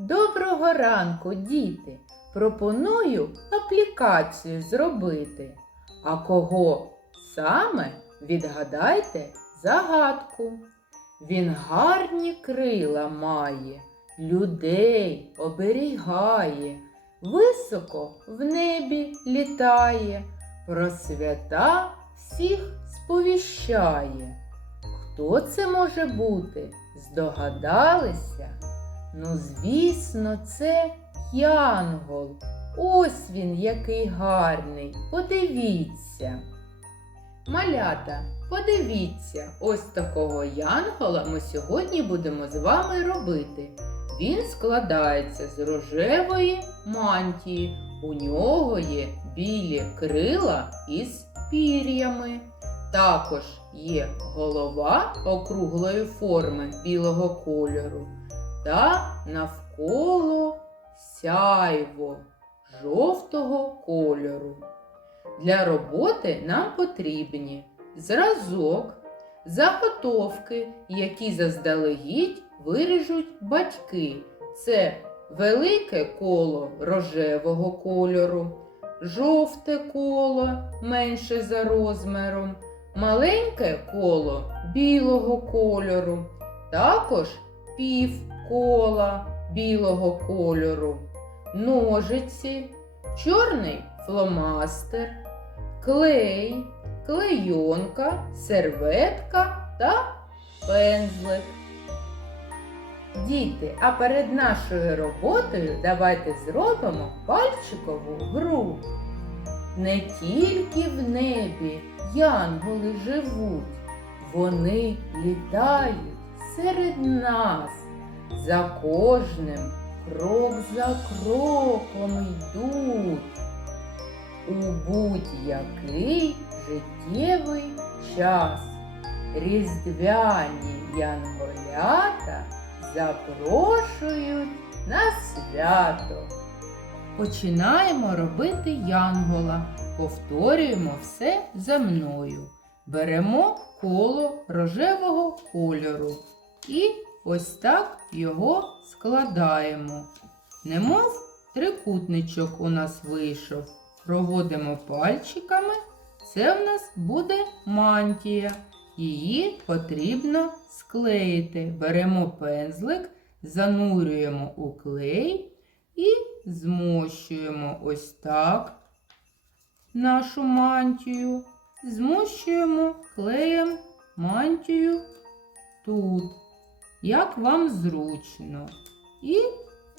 Доброго ранку, діти! Пропоную аплікацію зробити. А кого саме відгадайте загадку. Він гарні крила має, людей оберігає, високо в небі літає, про свята всіх сповіщає. Хто це може бути? Здогадалися? Ну, звісно, це Янгол. Ось він який гарний. Подивіться. Малята, подивіться, ось такого янгола ми сьогодні будемо з вами робити. Він складається з рожевої мантії. У нього є білі крила із пір'ями. Також є голова округлої форми білого кольору та навколо сяйво жовтого кольору. Для роботи нам потрібні зразок, заготовки, які заздалегідь виріжуть батьки. Це велике коло рожевого кольору, жовте коло менше за розміром, маленьке коло білого кольору, також пів кола білого кольору, ножиці, чорний фломастер, клей, клейонка, серветка та пензлик. Діти, а перед нашою роботою давайте зробимо пальчикову гру. Не тільки в небі янголи живуть, вони літають серед нас. За кожним крок за кроком йдуть. У будь-який життєвий час різдвяні янголята запрошують на свято. Починаємо робити янгола. Повторюємо все за мною. Беремо коло рожевого кольору і ось так його складаємо. Немов трикутничок у нас вийшов. Проводимо пальчиками. Це в нас буде мантія. Її потрібно склеїти. Беремо пензлик, занурюємо у клей і змощуємо ось так нашу мантію. Змощуємо клеєм мантію тут, як вам зручно. І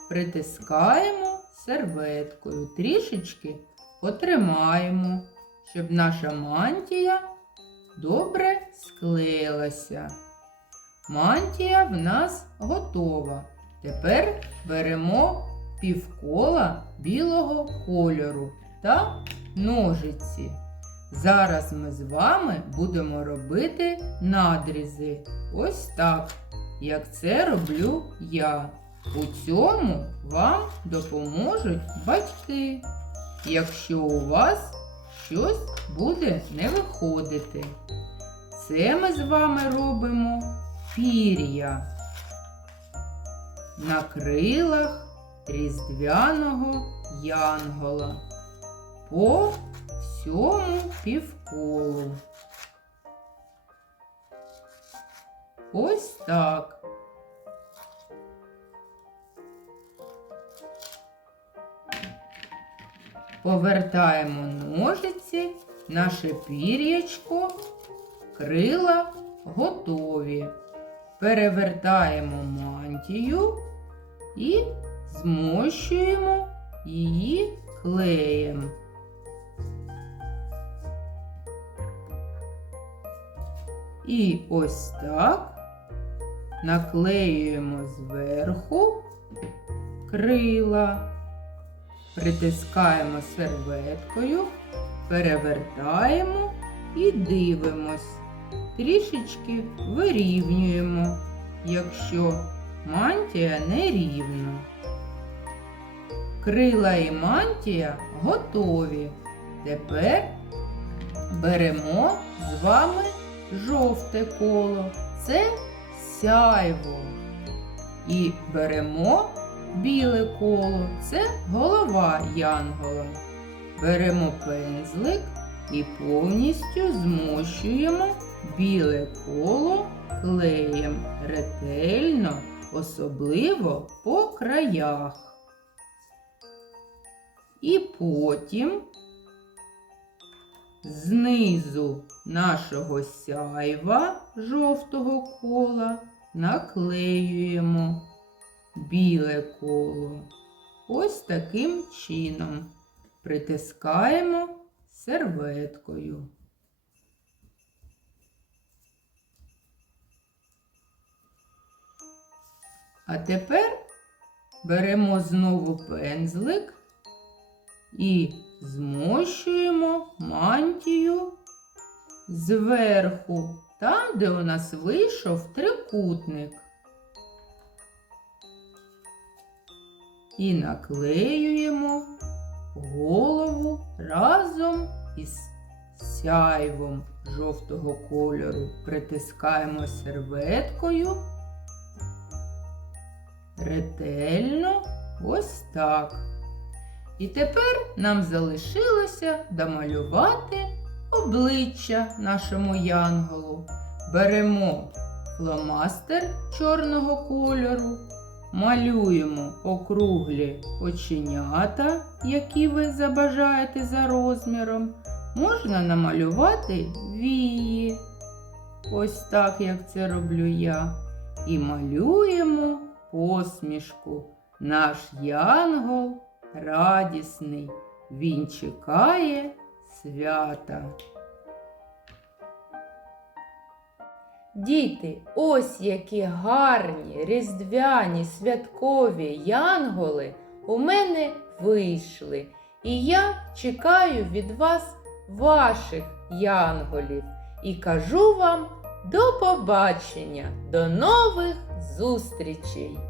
притискаємо серветкою. Трішечки потримаємо, щоб наша мантія добре склеїлася. Мантія в нас готова. Тепер беремо півкола білого кольору та ножиці. Зараз ми з вами будемо робити надрізи. Ось так, як це роблю я. У цьому вам допоможуть батьки, якщо у вас щось буде не виходити. Це ми з вами робимо пір'я на крилах різдвяного янгола по всьому півколу. Ось так. Повертаємо ножиці, наше пір'ячко, крила готові. Перевертаємо мантію і змощуємо її клеєм. І ось так наклеюємо зверху крила, притискаємо серветкою, перевертаємо і дивимось. Трішечки вирівнюємо, якщо мантія нерівна. Крила і мантія готові. Тепер беремо з вами жовте коло. Це сяйво. І беремо біле коло це голова янгола. Беремо пензлик і повністю змощуємо біле коло клеєм ретельно, особливо по краях. І потім знизу нашого сяйва жовтого кола наклеюємо біле коло. Ось таким чином притискаємо серветкою. А тепер беремо знову пензлик і змощуємо мантію зверху, там, де у нас вийшов трикутник. І наклеюємо голову разом із сяйвом жовтого кольору. Притискаємо серветкою ретельно ось так. І тепер нам залишилося домалювати обличчя нашому янголу. Беремо фломастер чорного кольору, малюємо округлі оченята, які ви забажаєте за розміром. Можна намалювати вії. Ось так, як це роблю я. І малюємо посмішку. Наш янгол радісний, він чекає свята. Діти, ось які гарні різдвяні святкові янголи у мене вийшли. І я чекаю від вас ваших янголів і кажу вам до побачення, до нових зустрічей!